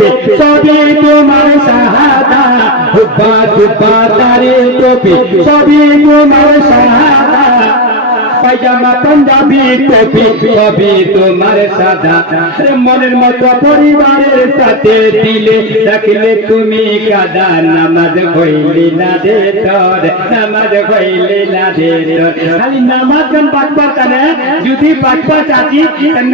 টুপি সবই তোমার শাহাদা হুব্বা তুব্বা তারে টুপি সবই তোমার শাহাদা পায়জামা পাঞ্জাবি টুপি সবই তোমার সাদা মনের মতো পরিবারের সাথে দিলে রাখলে তুমি কাদা নামাজ হইলে না দে তোর নামাজ হইলে না দে তোর খালি নামাজ গান পাঠবা কানে যদি পাঠবা চাচি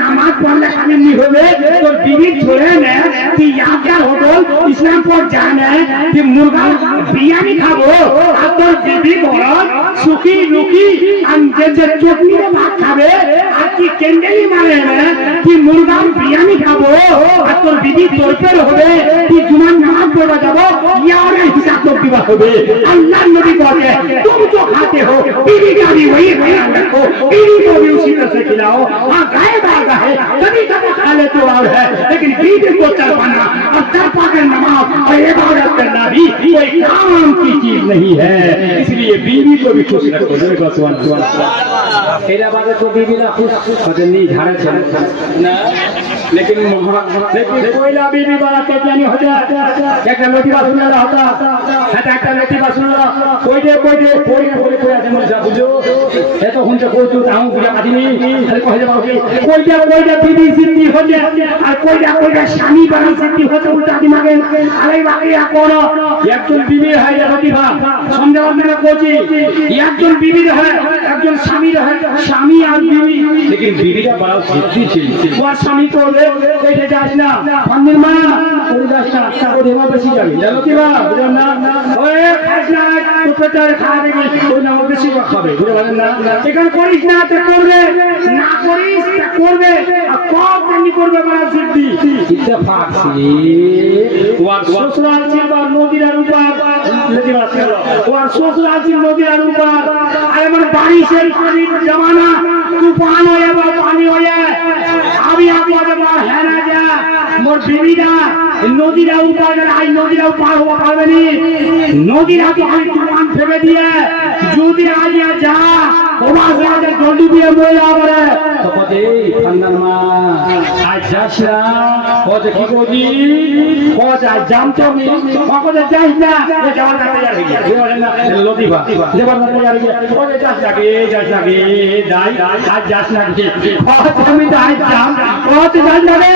নামাজ পড়লে খালি নি হবে তোর বিবি ছোড়ে নে তুই ইয়ার হোটেল ইসলামপুর জানে তুই মুরগা বিরিয়ানি খাবো আর তোর বিবি বড় সুখী রুখি আর যে চটনি ভাত খাবে আর কি ক্যান্ডেলি মারে না কি মুরগা বিরিয়ানি খাবো আর তোর বিবি তোরপের হবে তুই জুমার নামাজ পড়বা যাবো ইয়ার হিসাব তো দিবা হবে আল্লাহর নবী বলে तुम जो खाते हो बीवी का भी वही ख्याल रखो बीवी को भी उसी तरह से खिलाओ हाँ गाय भागा है कभी कभी खा लेते और है लेकिन बीवी को तरपाना और तरपा कर नमाज और इबादत करना भी कोई काम की चीज नहीं है इसलिए बीवी को भी खुश रखो तेरा बात तो बीवी ना खुश नहीं झाड़ा चल ना लेकिन कोयला बीवी वाला कैसे हो जाए एक लोटी बात सुन रहा होता है एक लोटी बात सुन रहा कोई दे कोई आदमी मर जा बुझो ये तो हुन से कोई तो ताऊ पूजा आदमी अरे कह जा कोई दे बीवी सिद्धि हो जाए और कोई दे स्वामी बनी सिद्धि हो तो उल्टा दिमागे अरे बाकी या कौन একজন বিবি হয় লতিফা সমঝাও মেরে কোচি একজন বিবি হয় একজন স্বামী হয় স্বামী আর বিবি लेकिन বিবিটা বড় সিদ্ধি ছিল ওর স্বামী তো কইতে যাস না ফান্দির মা ওই যাস না ও দেবা বেশি যাবে লতিফা বুঝো না ওই খাস না তো পেটার খাবে ওই না বেশি খাবে বুঝো না এখানে করিস না তো করবে না করিস তা করবে আর কম কানি করবে বড় সিদ্ধি ইত্তেফাক সে ওর শ্বশুর ছিল নদীর উপর লতিফা ছিল ওর শ্বশুর ছিল নদীর উপর আরে মানে বারিশের জমানা तूफान हो या पानी हो जाए अभी आप है ना जा मोर बीवीरा नदीरा ऊपर आई नदीरा ऊपर हुआ पारबनी नदीरा तो हम तूफान फेंके दिए যদি আজ যা ওমা সাথে জলদি দিয়ে বই আবারে তো কদে ফান্দার মা আজ যাস না কদে কি করি কদ আজ জাম তো নি কদে যাই না এ যাওয়ার তৈরি হয়ে গেছে বলে না লতিফা যাবার তৈরি হয়ে গেছে কদে যাস লাগে যাই আজ যাস না কদ আমি তো আজ জাম কদ যাস না রে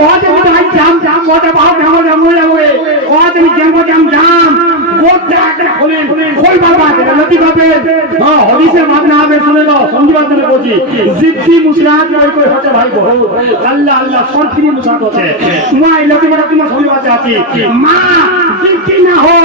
কদ আমি তো আজ জাম কদ বাপ আমার কদ আমি জাম গোটা একটা খোল বাবা লতিফা हाँ हदीसे बात ना आवे सुने लो समझी बात में बोझी जिद्दी मुसरात कोई होते भाई बहुत अल्लाह अल्लाह संतरी मुसरात होते तुम्हारा इलाके में तुम्हारा समझी बात आती माँ जिद्दी ना हो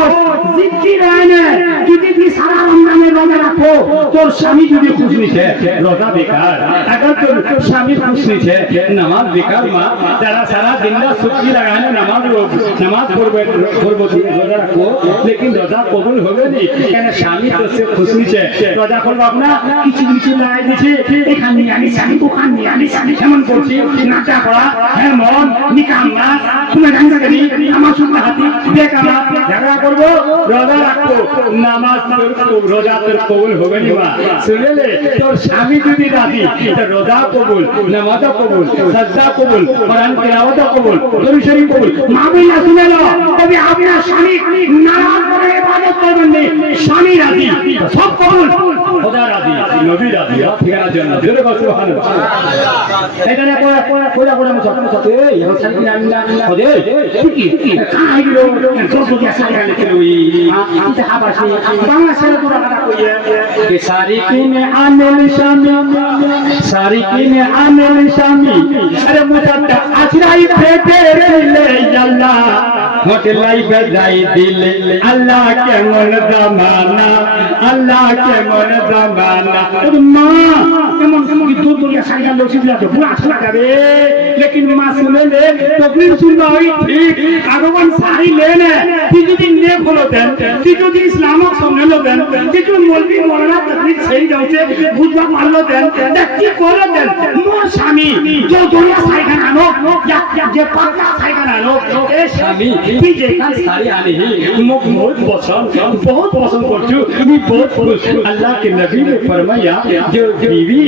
जिद्दी रहने जिद्दी सारा रमजान में रोजा रखो तो स्वामी जुदी खुश नहीं है रोजा बेकार अगर तो स्वामी खुश नहीं है नमाज बेकार माँ जरा सारा दिन का सुखी लगाने नमाज पढ़बो रोजा रखो लेकिन रोजा कबूल होगे नहीं कहने स्वामी तो से खुश नहीं है রোজা করব না কিছু লাগাই দিছি এখানে আমি স্বামী ওখানে আমি স্বামী কেমন করছি নাচা করা হ্যাঁ মন নিকাম না তুমি জানতে গেলি আমার সঙ্গে হাতি বেকার ঝগড়া করব রোজা রাখবো নামাজ পড়ব রোজা তোর কবুল হবে না মা শুনলে তোর স্বামী যদি রাজি তো রোজা কবুল নামাজ কবুল সাজদা কবুল কোরআন তেলাওয়াত কবুল দরুদ শরীফ কবুল মা বইলা শুনে নাও তবে আপনার স্বামী নামাজ পড়ে ইবাদত করবেন না স্বামী রাজি সব কবুল খোদা রাজি নবী রাজি ঠিকানা জন্য জোরে বল সুবহানাল্লাহ এখানে কোড়া মুসা এই হোসেন আমি না খোদে কি খাই গেল কত গ্যাস লাগালে কই আমি হাবাসি বাংলা ছেড়ে তোরা কথা কইয়ে কে সারিকিনে আমেল শামি আরে মুজাদ্দা আজরাই পেটে রে আল্লাহ হোটেলাই বাজাই দিলে আল্লাহ কেমন জামানা আল্লাহ কেমন জামানা মা কেমন দূর দূর সাইকেল লোসি দিলাতে পুরো আছ লাগাবে लेकिन मां सुने ले तकलीफ सुनना होई ठीक भगवान सारी लेने তুই যদি নেক হলো দেন তুই যদি ইসলামক সামনে লো দেন তুই যদি মৌলবি মৌলানা তকলিফ সেই যাচ্ছে বুঝবা মানলো দেন কি করে দেন মোর স্বামী যে দুনিয়া সাইকেল আনো যে পাকা সাইকেল আনো এ স্বামী তুই যেখানে साड़ी आने ही बहुत पसंद करछू मैं बहुत खुश अल्लाह के नबी ने फरमाया जो बीवी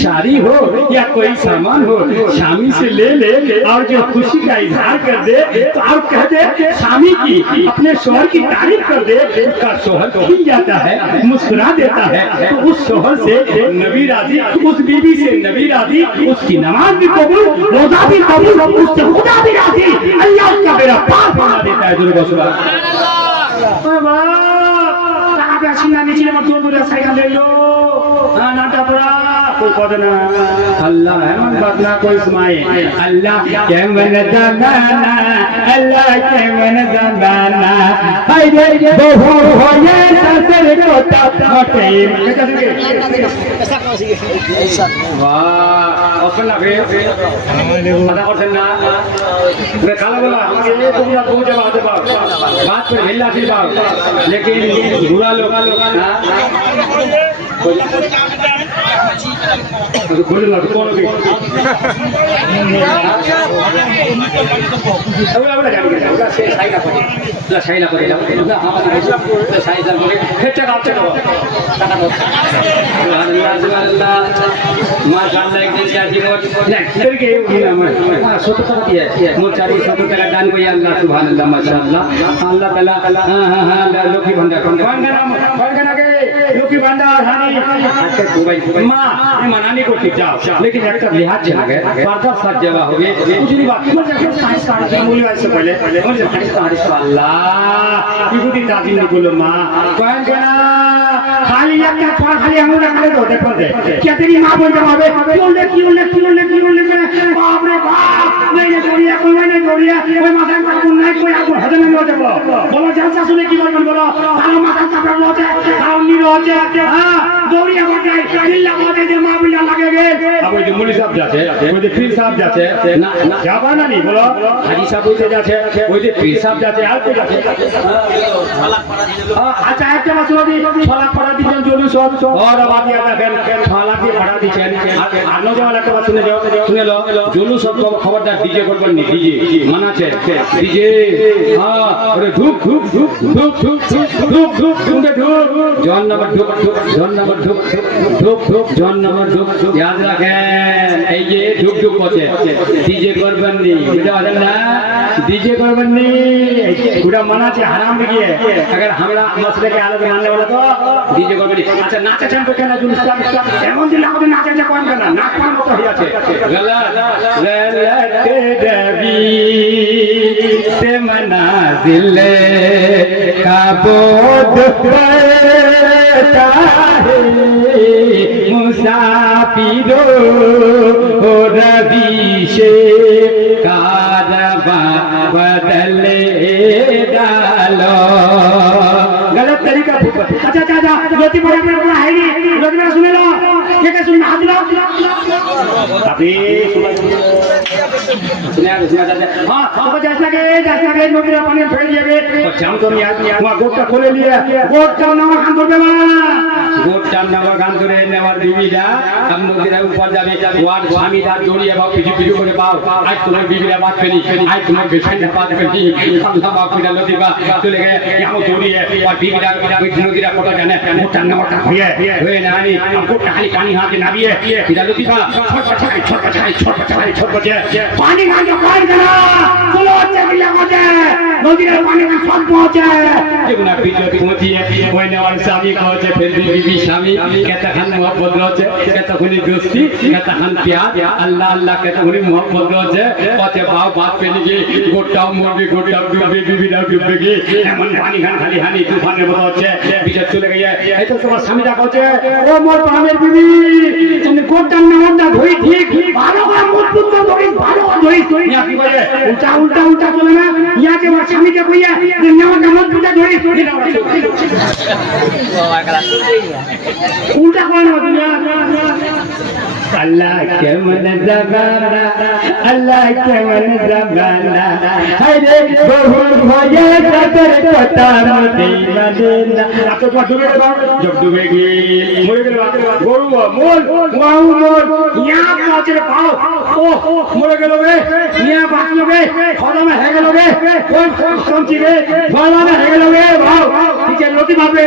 शादी हो या कोई सामान हो स्वामी से ले और जो खुशी का इजहार कर दे तो आप कह दे स्वामी की अपने शौहर की तारीफ कर दे उसका शौहर खिल जाता है मुस्कुरा देता है तो उस शौहर से नबी राजी उस बीवी से नबी राजी उसकी नमाज भी कबूल रोजा भी कबूल उससे खुदा भी राजी अल्लाह उसका बेड़ा पार बना देता है जुल्म सुबह টাকা সিনা নিচে আমার দৌড়ে সাইকেল লইলো নাটা পড়া कोई पद ना अल्लाह एमन बात ना कोई सुनाए अल्लाह के मन जमाना अल्लाह के मन जमाना हाय रे बहु होए ससुर को तपटे वाह अपन लगे पता करছেন না रे काला बोला আমাকে ये তোমরা বুঝে বাতে পাও बात पर हिला फिर पाओ लेकिन बुरा लोग तो बोले ना कौन भी अब अब जाने के उला से साइना करे उला साइना करे उला हम तो साइना करे खेचा काटते हो टाका दो अल्लाह माशाअल्लाह एक दिन क्या जीवन नहीं करके ये मैं 70 টাকা दिया मोर 70 টাকা दान को अल्लाह सुभान अल्लाह माशाअल्लाह अल्लाह ताला हां लकी भंडार कौन गाना के लकी भंडार हानी अच्छा दुबई मां ये मनाने को ठीक जाओ लेकिन एक तरफ लिहाज चला गया पर्दा साथ जवा हो गए दूसरी बात मुझे साइंस का मूल्य से पहले मुझे साइंस अल्लाह विभूति दादी ने बोलो मां कौन गाना खाली एक का खाली हम ना खाली होते पड़े क्या तेरी मां बोल जवाबे क्यों ले बाप रे बाप नहीं जोड़िया कोई माथा का नहीं कोई आपको हजम नहीं होते बोलो जलसा सुने की बोलो कालो माथा का प्रॉब्लम होता है कालो नीरो होता है हां जोड़िया बोलते चिल्ला बोलते जे मां बिल्ला लगेगे अब वो मुली साहब जाते वो जो पीर साहब जाते ना जापाना नहीं बोलो हाजी साहब बोलते जाते वो जो पीर साहब जाते আর কো যাচ্ছে আচ্ছা একটা মাত্র দি ছলাক পড়া দিছেন জলু সব और अब आगे आता है ছলাক দিয়ে পড়া দিছেন আর নজওয়ান একটা বাত শুনে लो জলু সব খবরদার ডিজে করবেন নি ডিজে মানা আছে ডিজে हां अरे धूप सुनते धूप जॉन नंबर धूप जॉन नंबर धूप याद रखें এই যে ধূপ আছে ডিজে করবেন নি বুঝতে পারলেন না ডিজে করবেন নি पूरा मना है हराम भी है अगर हमरा मसले के आलोचना मानने वाला तो डीजे করবেন अच्छा नाचा चैंप केना जुलूस एमन दिल আমাদের नाचा जा कोन करना नाक पान मत হই আছে गलत रबी से मनाजिल का बोध चाहे मुसाफिरो रबी से कारवा बदले डालो गलत तरीका अच्छा ज्योति बड़ा है नहीं ज्योति बड़ा सुने लो क्या सुन हाथ लो अभी सुने हाँ तो जैसा के नदी पानी फेल जाएंगे और जाम तो नहीं आती वहाँ गोटा खोले लिए गोटा नवा खान कर देवा गोटा नवा खान करे नेवार बीवी दा हम नदी रा ऊपर जावे वार स्वामी दा जोड़ी है बाप पीछे करे बाप आज तुम्हारी बीवी रा बात करी आज तुम्हारी बेशन बात करी अल्लाह बाप की नदी बा चले गए यहाँ जोड़ी है और बीवी दा नदी रा कोटा जाने गोटा नवा खान हुए नानी गोटा खाली पानी हाथ में नावी है फिर नदी बा छोट बच्चे पानी खा के कौन करा चलो अच्छे मिला मुझे नदी रे पानी में सब पहुंचे जेबना पीछे पहुंची है कोई ने वाले स्वामी पहुंचे फिर बीवी स्वामी कहता खान मोहब्बत रोचे कहता खुनी दोस्ती कहता खान प्यार अल्लाह अल्लाह कहता खुनी मोहब्बत रोचे पते बाप बात पे नहीं गोटा मोड़ी गोटा बीवी ना डूबेगी मन पानी खान खाली हानि तूफान में बताओचे पीछे चले गई है ए तो तुम्हारा स्वामी दा कहते ओ मोर पामेर बीवी तुमने गोटा नवटा धोई ठीक भालो का मजबूत तो धोई भालो धोई यहाँ की वजह उल्टा चले ना यहाँ के बाद स्वामी के भैया नवा का मत पूजा धोई उल्टा कौन हो दुनिया अल्लाह के मन जमाना अल्लाह के मन जमाना हरे बहु भये सतर कोता मदीना देना आपको को डूबेगा जब डूबेगी मोर के बात गोरू मोल वाऊ मोल यहां पहुंचे पाओ মরে গেল গে নিয়ে বাঁচলো গে খদমে হয়ে গেল গে কোন সঞ্চি গে গলামে হয়ে গেল গে ভাও নিচে লতি ভাবে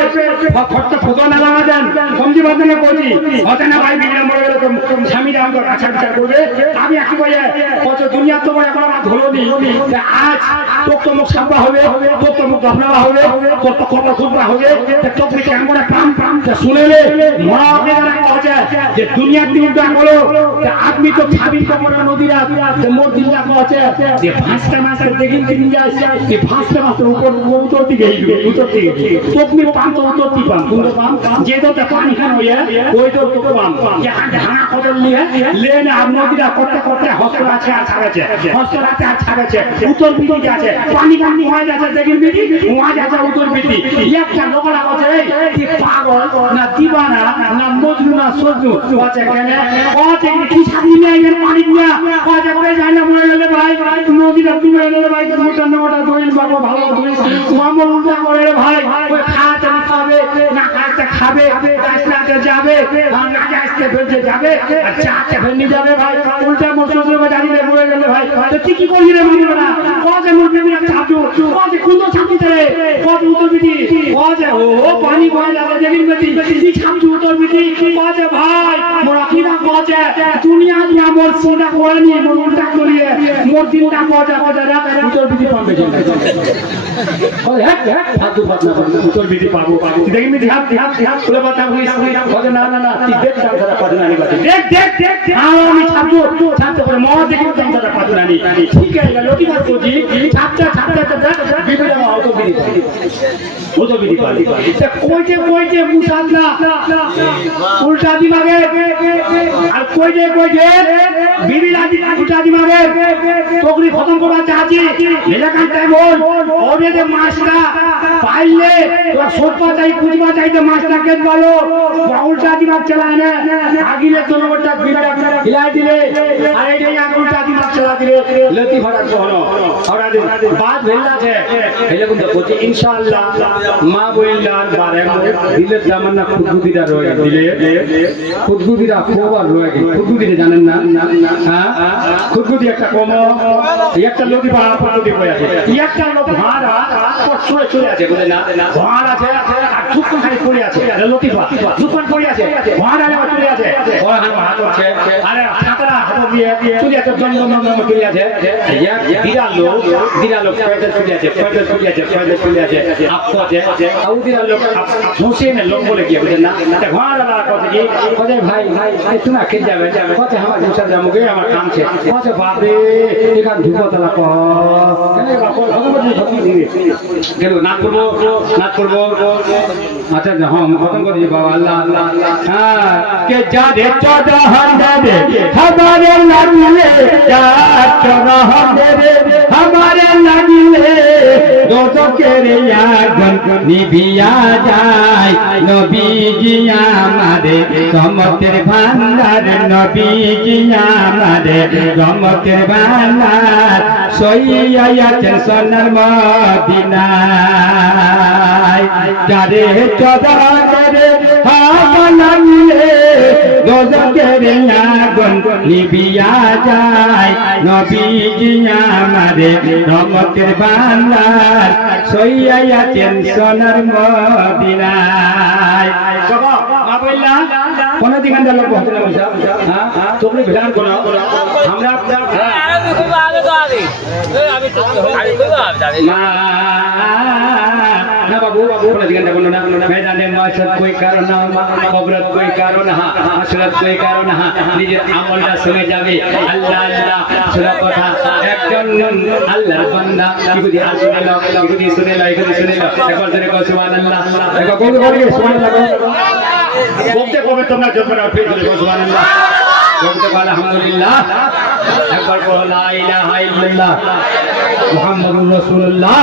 ফটটা ফুটো না লাগা দেন সমঝি বাদ না কইছি হতে না ভাই বিনা মরে গেল তো স্বামী রাম কো কাছা বিচার করবে আমি একই কইয়া কত দুনিয়া তো এখন আমার ধরনি আজ তোর তো মুখ সাপা হবে তোর তো মুখ দফনা হবে তোর তো কত খুবরা হবে তোর থেকে আমরা পাম পাম শুনেলে মরা হবে না কইছে যে দুনিয়া দিনটা বলো যে আপনি তো ছাবি তো মরা নদীরা যে মোর দিনটা কইছে যে ভাঁজটা মাছ দেখিন দিন যায় যে ভাঁজটা মাছ উপর উত্তর দিকে উত্তর দিকে তুমি পাম তো উত্তর দিকে পাম তুমি পাম যে তো পানি খান হইয়া ওই তো তো পাম যে হানা কদল নিয়ে লেনে আর নদীরা করতে করতে হস্ত আছে আর ছাড়াছে হস্ত আছে আর ছাড়াছে উত্তর দিকে আছে পানি পানি হয়ে যাচ্ছে দেখিন বিটি হয়ে যাচ্ছে উত্তর বিটি একটা লোকলা কইছে এই পাগল না দিবানা না মজনু না সজনু কইছে কেন কইছে কি ছাড়ি না এর পানি না কইছে করে যায় না মরে গেলে ভাই নদীটা ডুবে গেলে ভাই মোটা মোটা দইল বাবা ভালো দইল মামল উল্টা করে রে ভাই ওই খাতে খাবে না খাতে খাবে কাজটাতে যাবে আর না কাজতে ফেলতে যাবে আর চাতে ফেলনি যাবে ভাই উল্টা মসজিদে জানিলে মরে গেলে ভাই তো তুই কি করলি রে মানবে না কইছে মুরগি আমি ছাপু কইছে কোন ছাপিতে রে কত উত্তর বিধি কইছে ও পানি বয়ে যাবে দেখিন বেটি কি ছাপু উত্তর বিধি কইছে ভাই মোরা কিনা কইছে দুনিয়া দিয়া মোর সিনা করেনি মোর উল্টা করিয়ে মোর দিনটা কইছে কইছে রাখ উত্তর বিধি পাবে কই হ্যাঁ ফাদু ফাদনা উত্তর বিধি পাবো দেখিন বিধি হাত বলে কথা বলিস কইছে না না না তুই দেখ দাঁড়া পাদনা নি দেখ দেখ দেখ আমি ছাপু ছাপতে করে মর দেখি দাঁড়া পাদনা নি ঠিক আছে লোটি মার কোজি ছাপটা বিবিরা অটো বিধি পালি কইতে কইতে মুসাদনা উল্টা দিমাগে আর কইতে বিবিরা উল্টা দিমাগে তকরি খতম করা চাচ্ছি এলাকার বল ওরে যে মাছটা পাইলে তোরা সোপা চাই পুজবা চাইতে মাছটা কেন বলো উল্টা দিমাগ চালায় না আগিলে তোর ওটা বিবিরা হিলাই দিলে আর এই যে উল্টা দিমাগ চালা দিলে লতি ভরা হলো और बात भेलना है हेले कुन देखो इंशाल्लाह मां बोइलार बारे में दिले तमन्ना खुदगुदीरा रोए दिले खुदगुदीरा खोबर रोए खुदगुदीरा জানেন না হ্যাঁ খুদগুদি একটা কম একটা লোকই ভাড়া খুদগুদি কই আছে একটা লোক ভাড়া পড়ছুয়ে চলে আছে বলে না ভাড়া আছে আর দুকান খালি পড়ে আছে লতিফা দুকান পড়ে আছে ভাড়া আলে চলে আছে ওই হাত ভাড়া করছে আরে ছাতরা হাত দিয়ে চলে আছে জন্ম চলে আছে এক বিড়াল লোক পেটে চলে আছে চলে আছে আপকো আছে আউদিরা লোক হোসেনের লোক বলে কি বুঝেন না ভাড়া লাগা কথা কি কই ভাই তুমি খেয়ে যাবে কত আমার দুসরা জামুকে আমার কাম আছে কত বাপরে এখান ধুপতলা কো কেন বাপ ভগবান ভক্তি দিবে গেল না করব আচ্ছা হ্যাঁ খতম করে বাবা আল্লাহ আল্লাহ হ্যাঁ কে যাদে চৌদহন দে हमारे লাগিলে যা চৌদহন দে हमारे লাগিলে দোজকের আগুন নিভিয়া যায় নবীজি আমারে রহমতের ভান্ডার নবীজি আমারে রহমতের ভান্ডার সইয়া আছেন সোনার মদিনায় যারে চৌদহরে হামালামিলে দোজকের আগুন নিভিয়া যায় নবীজি আমারে রহমতের ভান্ডার সইয়া আছেন সোনার মদিনায় বাবা মা বললা কোন দিকে লোক বলতে না বসা হ্যাঁ তোমরা ভিড়ান কোন আমরা আগে তো আগে আমি তো আগে তো জানি না ना बाबू कोन दिगन कोन ना मैदान में माशरत कोई कारण ना कबरत कोई कारण ना हसरत कोई कारण ना निजे আমলটা শুনে যাবে আল্লাহ আল্লাহ সুরা কথা একজন আল্লাহর বান্দা কি শুনে লো একবার জোরে কও সুবহানাল্লাহ একবার কোন করে সুবহানাল্লাহ বলতে কবে তোমরা জোরে না ফির করে সুবহানাল্লাহ বলতে বলা আলহামদুলিল্লাহ একবার বলো লা ইলাহা ইল্লাল্লাহ মুহাম্মাদুর রাসূলুল্লাহ